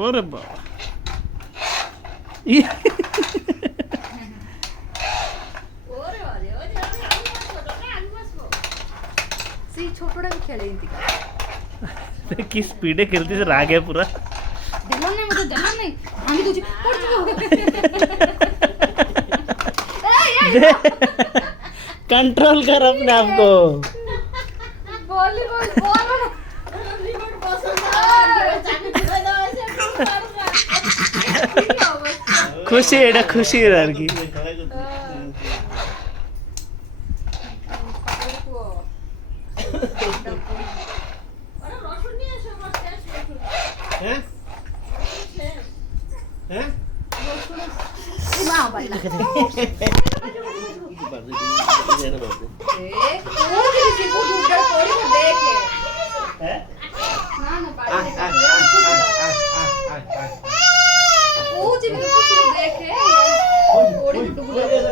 ওরে বাবা কি স্পিডে খেলতেছে রাগে পুরা कंट्रोल कर अपने आप को खुशी এটা খুশি আর কি